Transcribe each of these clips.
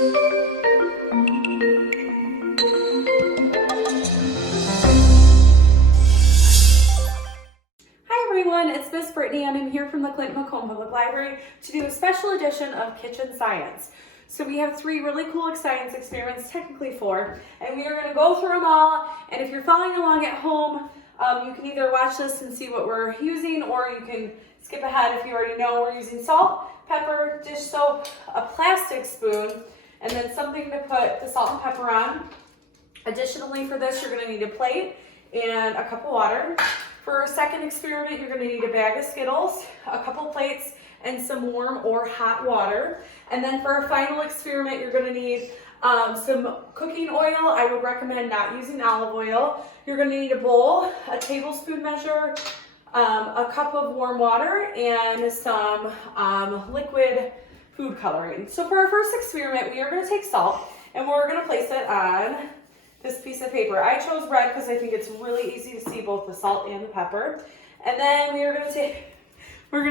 It's Miss Brittany and I'm here from the Clinton-Macomb Public Library to do a special edition of Kitchen Science. So we have 3 really cool science experiments, technically 4, and we are going to go through them all. And if you're following along at home, you can either watch this and see what we're using, or you can skip ahead if you already know. We're using salt, pepper, dish soap, a plastic spoon, and then something to put the salt and pepper on. Additionally, for this, you're going to need a plate and a cup of water. For a second experiment, you're going to need a bag of Skittles, a couple plates, and some warm or hot water. And then for a final experiment, you're going to need some cooking oil. I would recommend not using olive oil. You're going to need a bowl, a tablespoon measure, a cup of warm water, and some liquid food coloring. So for our first experiment, we are going to take salt and we're going to place it on this piece of paper. I chose red because I think it's really easy to see both the salt and the pepper. And then we're going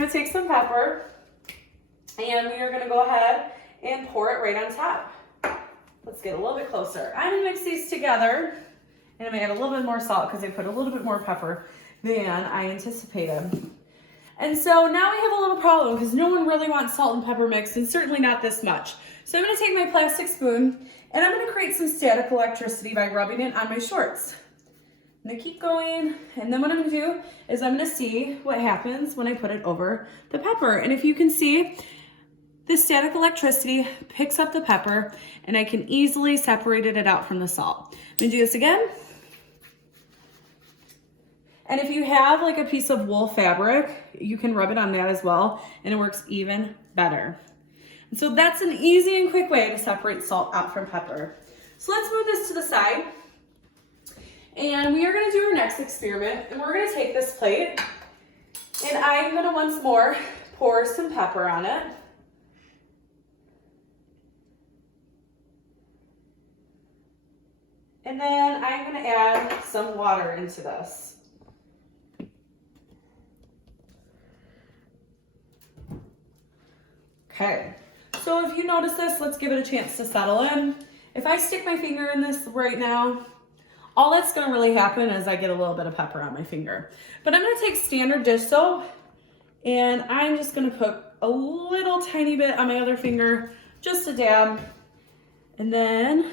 to take some pepper and we are going to go ahead and pour it right on top. Let's get a little bit closer. I'm going to mix these together, and I'm going to add a little bit more salt because I put a little bit more pepper than I anticipated. And so now we have a little problem because no one really wants salt and pepper mixed, and certainly not this much. So I'm going to take my plastic spoon and I'm going to create some static electricity by rubbing it on my shorts. I'm going to keep going, and then what I'm going to do is I'm going to see what happens when I put it over the pepper. And if you can see, the static electricity picks up the pepper and I can easily separate it out from the salt. I'm going to do this again. And if you have like a piece of wool fabric, you can rub it on that as well, and it works even better. And so that's an easy and quick way to separate salt out from pepper. So let's move this to the side. And we are going to do our next experiment, and we're going to take this plate and I'm going to once more pour some pepper on it. And then I'm going to add some water into this. Okay, so if you notice this, let's give it a chance to settle in. If I stick my finger in this right now, all that's going to really happen is I get a little bit of pepper on my finger. But I'm going to take standard dish soap, and I'm just going to put a little tiny bit on my other finger, just a dab, and then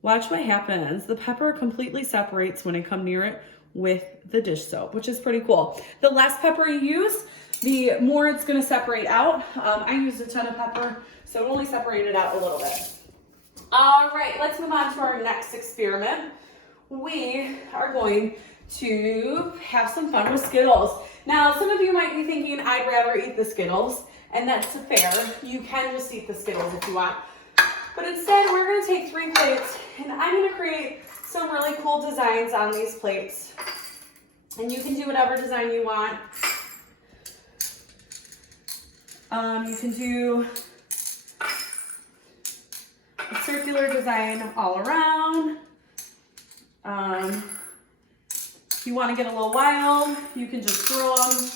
watch what happens. The pepper completely separates when I come near it with the dish soap, which is pretty cool. The less pepper you use, the more it's going to separate out. I used a ton of pepper, so it only separated out a little bit. All right, let's move on to our next experiment. We are going to have some fun with Skittles. Now, some of you might be thinking, I'd rather eat the Skittles, and that's fair. You can just eat the Skittles if you want. But instead, we're going to take 3 plates, and I'm going to create some really cool designs on these plates. And you can do whatever design you want. You can do a circular design all around. If you want to get a little wild, you can just throw them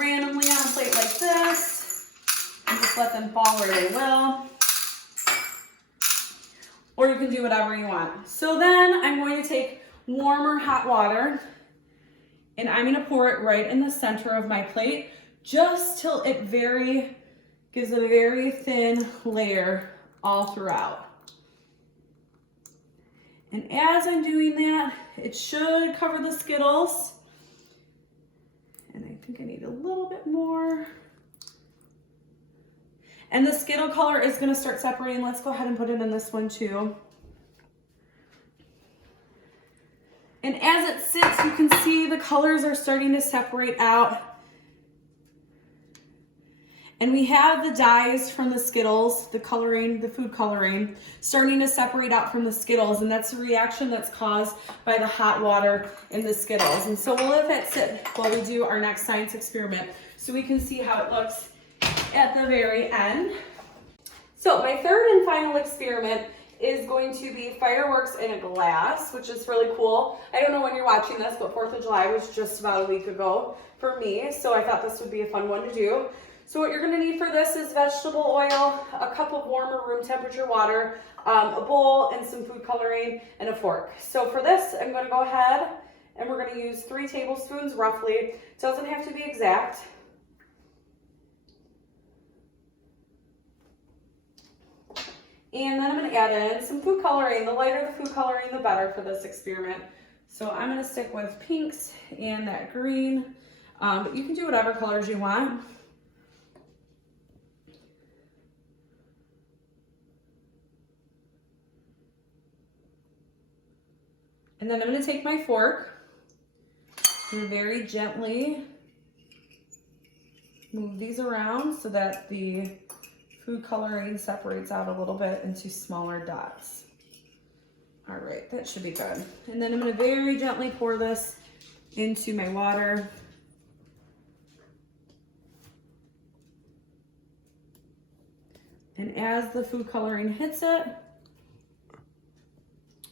randomly on a plate like this and just let them fall where they will. Or you can do whatever you want. So then I'm going to take warm or hot water and I'm going to pour it right in the center of my plate, just till it gives a very thin layer all throughout. And as I'm doing that, it should cover the Skittles. And I think I need a little bit more. And the Skittle color is going to start separating. Let's go ahead and put it in this one too. And as it sits, you can see the colors are starting to separate out. And we have the dyes from the Skittles, the coloring, the food coloring, starting to separate out from the Skittles. And that's a reaction that's caused by the hot water in the Skittles. And so we'll let that sit while we do our next science experiment so we can see how it looks at the very end. So my third and final experiment is going to be fireworks in a glass, which is really cool. I don't know when you're watching this, but 4th of July was just about a week ago for me, so I thought this would be a fun one to do. So what you're gonna need for this is vegetable oil, a cup of warm or room temperature water, a bowl, and some food coloring, and a fork. So for this, I'm gonna go ahead and we're gonna use 3 tablespoons roughly. It doesn't have to be exact. And then I'm gonna add in some food coloring. The lighter the food coloring, the better for this experiment. So I'm gonna stick with pinks and that green. But you can do whatever colors you want. And then I'm gonna take my fork and very gently move these around so that the food coloring separates out a little bit into smaller dots. All right, that should be good. And then I'm gonna very gently pour this into my water. And as the food coloring hits it,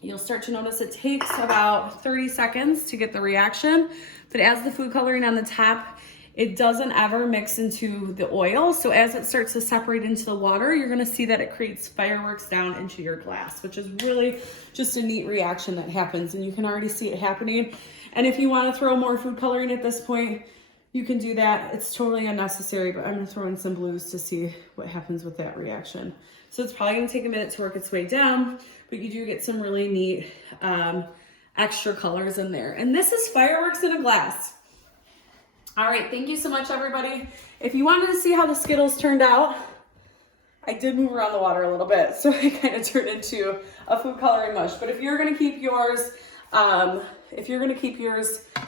you'll start to notice it takes about 30 seconds to get the reaction, but as the food coloring on the top, it doesn't ever mix into the oil. So as it starts to separate into the water, you're gonna see that it creates fireworks down into your glass, which is really just a neat reaction that happens, and you can already see it happening. And if you wanna throw more food coloring at this point, you can do that. It's totally unnecessary, but I'm gonna throw in some blues to see what happens with that reaction. So it's probably gonna take a minute to work its way down, but you do get some really neat extra colors in there. And this is fireworks in a glass. All right, thank you so much, everybody. If you wanted to see how the Skittles turned out, I did move around the water a little bit, so it kind of turned into a food coloring mush. But if you're gonna keep yours,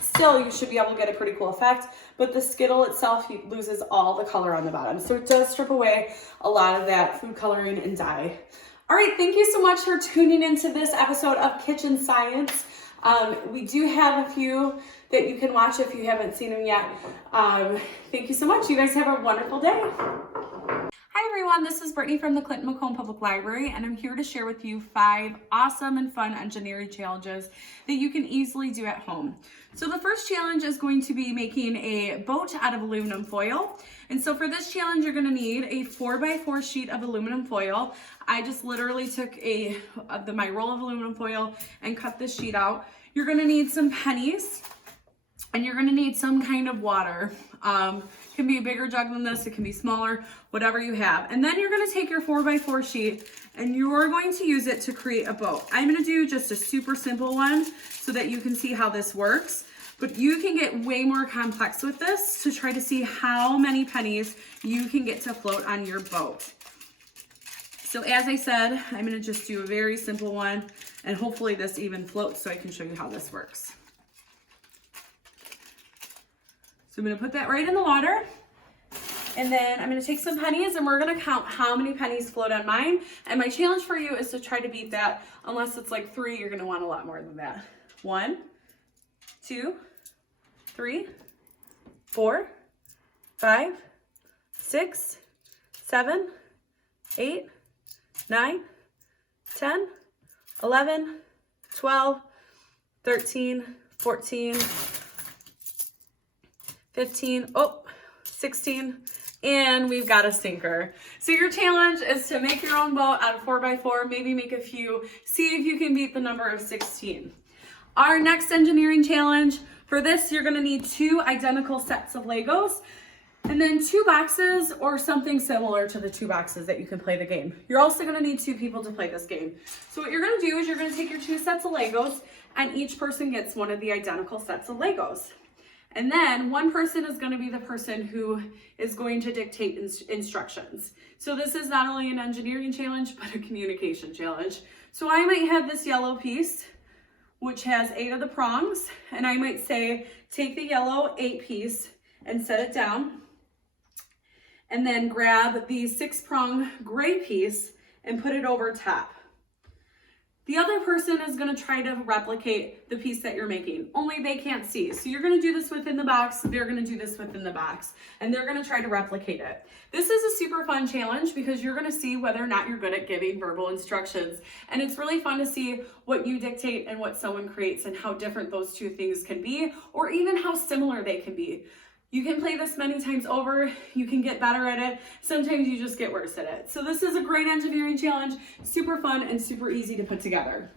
still, you should be able to get a pretty cool effect. But the Skittle itself loses all the color on the bottom. So it does strip away a lot of that food coloring and dye. All right, thank you so much for tuning into this episode of Kitchen Science. We do have a few that you can watch if you haven't seen them yet. Thank you so much. You guys have a wonderful day. Hi everyone, this is Brittany from the Clinton-Macomb Public Library, and I'm here to share with you 5 awesome and fun engineering challenges that you can easily do at home. So the first challenge is going to be making a boat out of aluminum foil. And so for this challenge, you're gonna need a 4x4 sheet of aluminum foil. I just literally took my roll of aluminum foil and cut this sheet out. You're gonna need some pennies, and you're gonna need some kind of water. It can be a bigger jug than this, it can be smaller, whatever you have. And then you're gonna take your 4x4 sheet and you're going to use it to create a boat. I'm gonna do just a super simple one so that you can see how this works. But you can get way more complex with this to try to see how many pennies you can get to float on your boat. So as I said, I'm gonna just do a very simple one, and hopefully this even floats so I can show you how this works. So I'm gonna put that right in the water, and then I'm gonna take some pennies and we're gonna count how many pennies float on mine. And my challenge for you is to try to beat that. Unless it's like 3, you're gonna want a lot more than that. 1, 2, 3, 4, 5, 6, 7, 8, 9, 10, 11, 12, 13, 14, 15, 16, and we've got a sinker. So your challenge is to make your own boat out of 4x4, maybe make a few, see if you can beat the number of 16. Our next engineering challenge, for this you're gonna need 2 identical sets of Legos, and then 2 boxes or something similar to the 2 boxes that you can play the game. You're also gonna need 2 people to play this game. So what you're gonna do is you're gonna take your 2 sets of Legos, and each person gets one of the identical sets of Legos. And then one person is gonna be the person who is going to dictate instructions. So this is not only an engineering challenge, but a communication challenge. So I might have this yellow piece, which has 8 of the prongs, and I might say, take the yellow 8 piece and set it down, and then grab the 6-prong gray piece and put it over top. The other person is gonna try to replicate the piece that you're making, only they can't see. So you're gonna do this within the box, they're gonna do this within the box, and they're gonna try to replicate it. This is a super fun challenge because you're gonna see whether or not you're good at giving verbal instructions. And it's really fun to see what you dictate and what someone creates and how different those 2 things can be, or even how similar they can be. You can play this many times over. You can get better at it. Sometimes you just get worse at it. So this is a great engineering challenge, super fun and super easy to put together.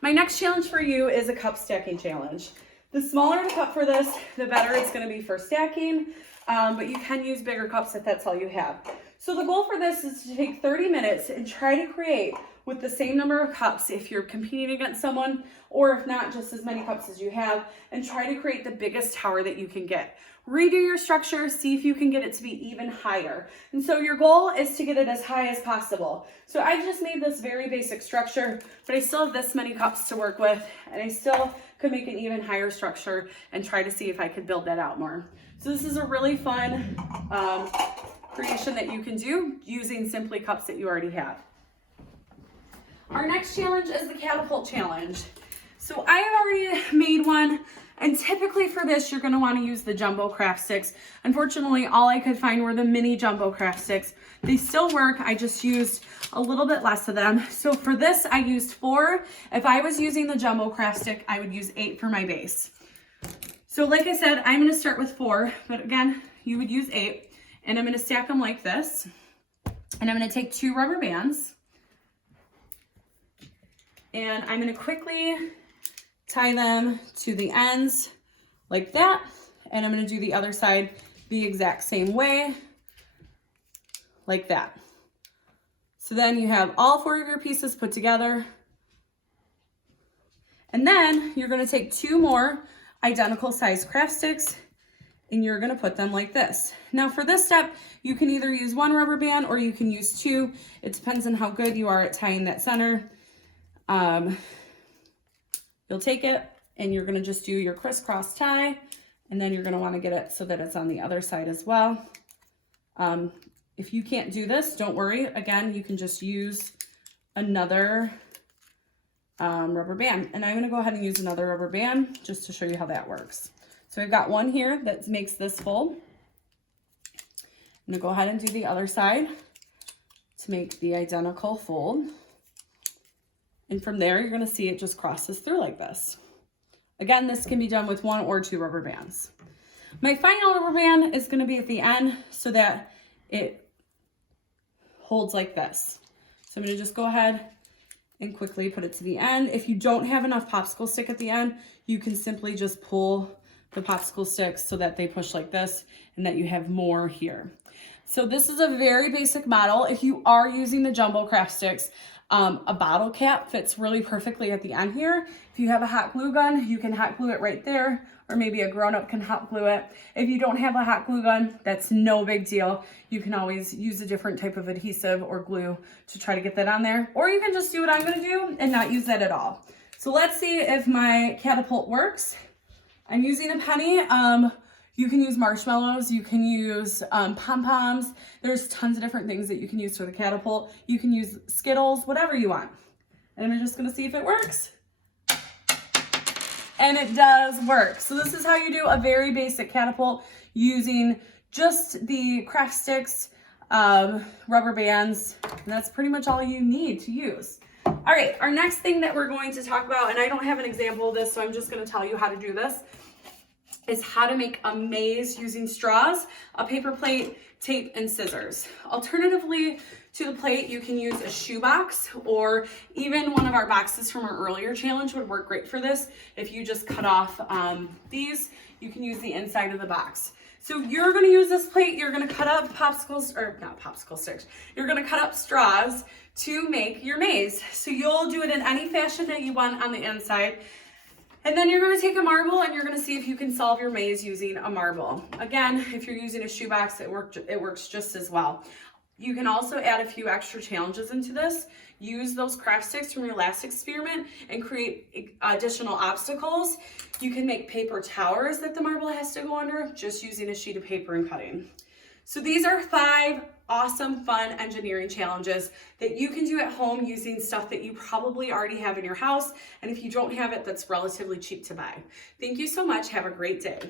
My next challenge for you is a cup stacking challenge. The smaller the cup for this, the better it's going to be for stacking, but you can use bigger cups if that's all you have. So the goal for this is to take 30 minutes and try to create with the same number of cups if you're competing against someone, or if not, just as many cups as you have, and try to create the biggest tower that you can get. Redo your structure, see if you can get it to be even higher. And so your goal is to get it as high as possible. So I just made this very basic structure, but I still have this many cups to work with, and I still could make an even higher structure and try to see if I could build that out more. So this is a really fun creation that you can do using simply cups that you already have. Our next challenge is the catapult challenge. So I have already made one, and typically for this, you're gonna wanna use the jumbo craft sticks. Unfortunately, all I could find were the mini jumbo craft sticks. They still work, I just used a little bit less of them. So for this, I used 4. If I was using the jumbo craft stick, I would use 8 for my base. So like I said, I'm gonna start with 4, but again, you would use 8, and I'm gonna stack them like this. And I'm gonna take 2 rubber bands, and I'm gonna quickly tie them to the ends like that. And I'm gonna do the other side the exact same way, like that. So then you have all 4 of your pieces put together. And then you're gonna take 2 more identical size craft sticks, and you're gonna put them like this. Now for this step, you can either use 1 rubber band or you can use 2. It depends on how good you are at tying that center. You'll take it and you're gonna just do your crisscross tie, and then you're gonna wanna get it so that it's on the other side as well. If you can't do this, don't worry. Again, you can just use another rubber band. And I'm gonna go ahead and use another rubber band just to show you how that works. So I've got one here that makes this fold. I'm gonna go ahead and do the other side to make the identical fold. And from there, you're gonna see it just crosses through like this. Again, this can be done with 1 or 2 rubber bands. My final rubber band is gonna be at the end so that it holds like this. So I'm gonna just go ahead and quickly put it to the end. If you don't have enough popsicle stick at the end, you can simply just pull the popsicle sticks so that they push like this and that you have more here. So this is a very basic model. If you are using the jumbo craft sticks, a bottle cap fits really perfectly at the end here. If you have a hot glue gun, you can hot glue it right there, or maybe a grown-up can hot glue it. If you don't have a hot glue gun, that's no big deal. You can always use a different type of adhesive or glue to try to get that on there, or you can just do what I'm gonna do and not use that at all. So let's see if my catapult works. I'm using a penny. You can use marshmallows, you can use pom-poms. There's tons of different things that you can use for the catapult. You can use Skittles, whatever you want. And I'm just gonna see if it works. And it does work. So this is how you do a very basic catapult using just the craft sticks, rubber bands, and that's pretty much all you need to use. All right, our next thing that we're going to talk about, and I don't have an example of this, so I'm just gonna tell you how to do this, is how to make a maze using straws, a paper plate, tape, and scissors. Alternatively to the plate, you can use a shoebox, or even one of our boxes from our earlier challenge would work great for this. If you just cut off these, you can use the inside of the box. So you're gonna use this plate, you're gonna cut up popsicles, or not popsicle sticks, you're gonna cut up straws to make your maze. So you'll do it in any fashion that you want on the inside. And then you're gonna take a marble and you're gonna see if you can solve your maze using a marble. Again, if you're using a shoebox, it works just as well. You can also add a few extra challenges into this. Use those craft sticks from your last experiment and create additional obstacles. You can make paper towers that the marble has to go under just using a sheet of paper and cutting. So these are 5 awesome, fun engineering challenges that you can do at home using stuff that you probably already have in your house. And if you don't have it, that's relatively cheap to buy. Thank you so much. Have a great day.